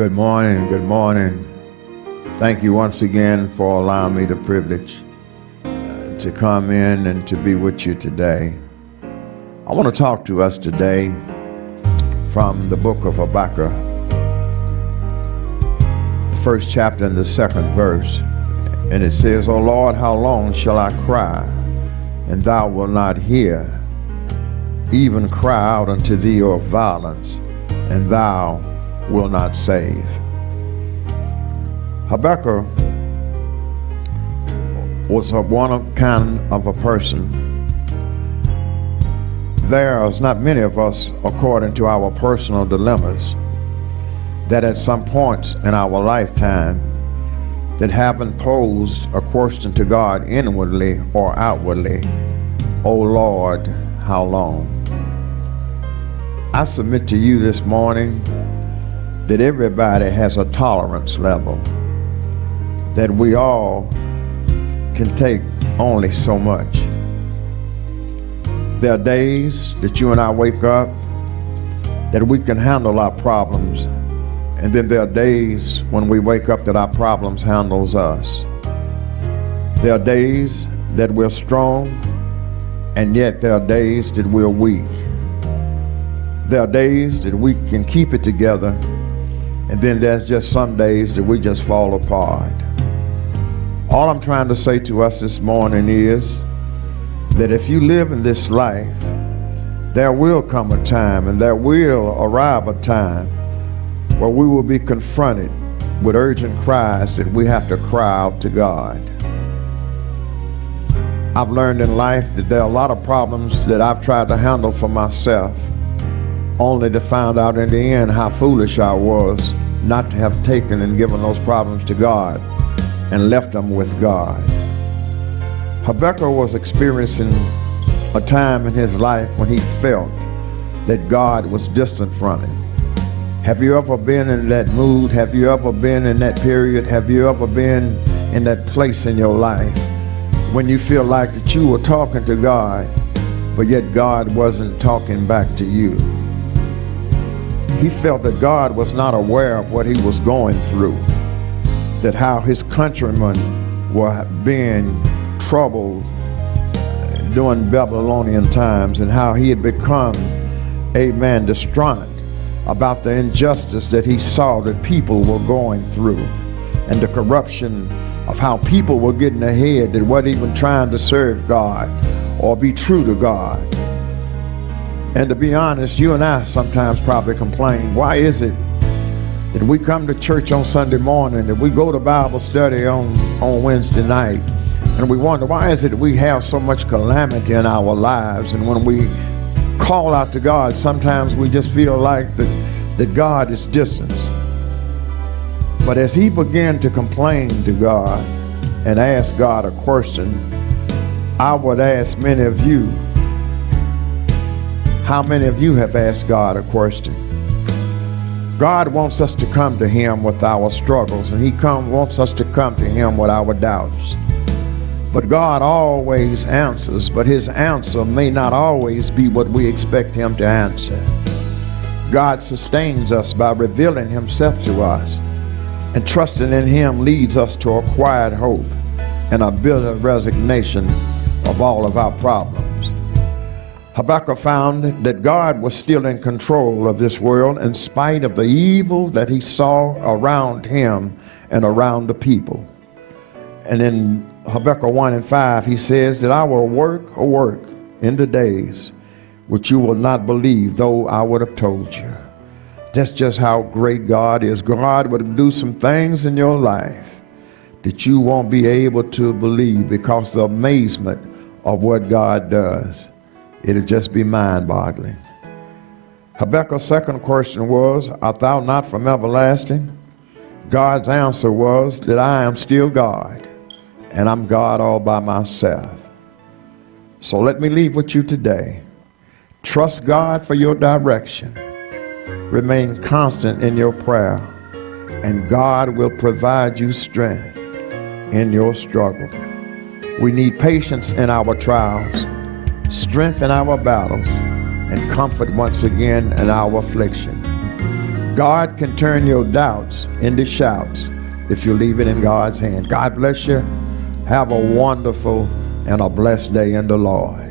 Good morning, good morning. Thank you once again for allowing me the privilege to come in and to be with you today. I want to talk to us today from the book of Habakkuk, the first chapter and the second verse. And it says, O Lord, how long shall I cry, and thou wilt not hear? Even cry out unto thee of violence, and thou wilt not save. Habakkuk was one kind of a person. There's not many of us, according to our personal dilemmas, that at some points in our lifetime that haven't posed a question to God inwardly or outwardly, O Lord, how long? I submit to you this morning that everybody has a tolerance level, that we all can take only so much. There are days that you and I wake up that we can handle our problems, and then there are days when we wake up that our problems handles us. There are days that we're strong, and yet there are days that we're weak. There are days that we can keep it together, and then there's just some days that we just fall apart. All I'm trying to say to us this morning is that if you live in this life, there will come a time, and there will arrive a time where we will be confronted with urgent cries that we have to cry out to God. I've learned in life that there are a lot of problems that I've tried to handle for myself, only to find out in the end how foolish I was not to have taken and given those problems to God and left them with God. Habakkuk was experiencing a time in his life when he felt that God was distant from him. Have you ever been in that mood? Have you ever been in that period? Have you ever been in that place in your life when you feel like that you were talking to God, but yet God wasn't talking back to you? He felt that God was not aware of what he was going through, that how his countrymen were being troubled during Babylonian times, and how he had become, amen, distraught about the injustice that he saw that people were going through, and the corruption of how people were getting ahead that weren't even trying to serve God or be true to God. And to be honest, you and I sometimes probably complain, why is it that we come to church on Sunday morning, that we go to Bible study on Wednesday night, and we wonder, why is it that we have so much calamity in our lives, and when we call out to God, sometimes we just feel like that God is distant. But as he began to complain to God and ask God a question, I would ask many of you, how many of you have asked God a question? God wants us to come to him with our struggles, and he wants us to come to him with our doubts. But God always answers, but his answer may not always be what we expect him to answer. God sustains us by revealing himself to us, and trusting in him leads us to a quiet hope and a bitter resignation of all of our problems. Habakkuk found that God was still in control of this world in spite of the evil that he saw around him and around the people. And in Habakkuk 1:5, he says that I will work in the days which you will not believe, though I would have told you. That's just how great God is. God would do some things in your life that you won't be able to believe because the amazement of what God does. It'll just be mind-boggling. Habakkuk's second question was, art thou not from everlasting? God's answer was that I am still God, and I'm God all by myself. So let me leave with you today. Trust God for your direction. Remain constant in your prayer, and God will provide you strength in your struggle. We need patience in our trials, strength in our battles, and comfort once again in our affliction. God can turn your doubts into shouts if you leave it in God's hand. God bless you. Have a wonderful and a blessed day in the Lord.